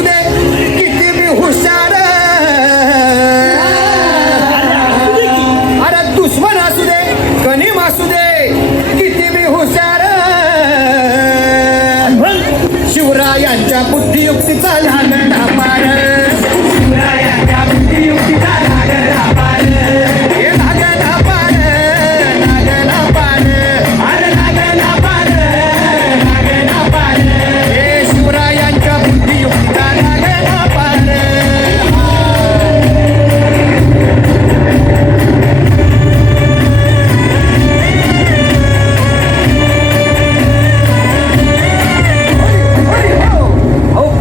असू दे किती बी हुशार, अरे दुश्मन असू दे गणिम असू दे किती बी हुशार, शिवरायांच्या बुद्धियुक्तीचा लागला पार, शिवरायांच्या बुद्धियुक्तीचा लागला पार, हे लागला पार, लागला पार, अरे लागला पार, लागला पार, हे शिवरायांच्या बुद्धियुक्तीचा लागला पार.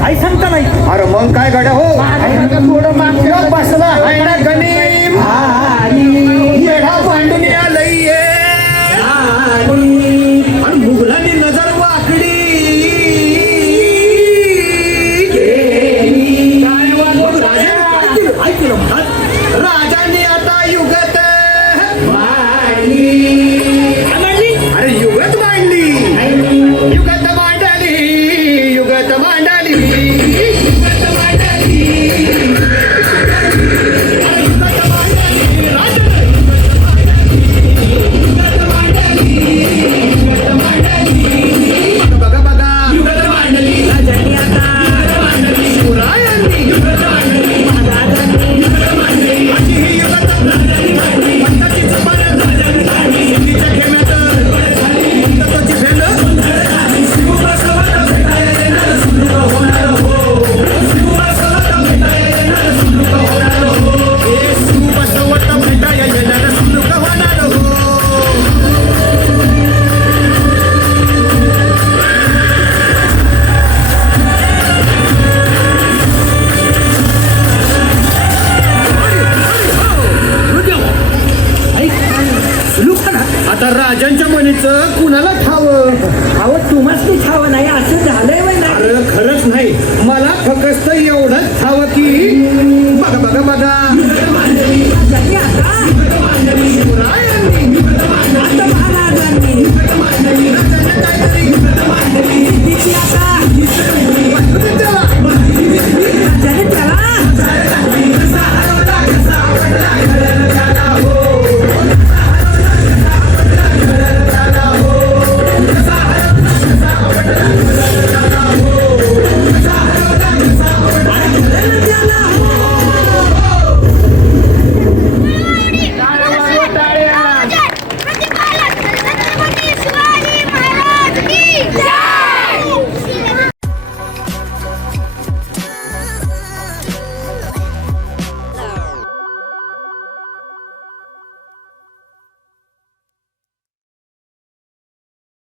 काय सांगता नाही. अरे मग काय गड्या हो थोडं मागच्या बसला आहे ना गणिम, येडा पांडून आलंय आणि मुघलांनी नजर वाकडी, राजांनी आता युगत अरे युगत मांडली, युगत मांडली, युगत मांडली, युगत मांडली, बघा बघा युगत मांडली, राजांनी आता शिवरायांनी युगत मांडली, महाराजांनी युगत मांडली, अशी ही युगत मांडली, पंताची जबान झाली, सिद्धीच्या खेम्यात पंताची फेल, शिवबसवत भेटायला येणार सुलूक होणार हो, शिवबसवत भेटायला येणार सुलूक होणार हो, हे शिवबसवत भेटायला येणार सुलूक होणार हो. आता राजांच्या म्हणीचं कुणाला ठावं, अहो तुम्हाला ठाव नाही असं झालंय. अरे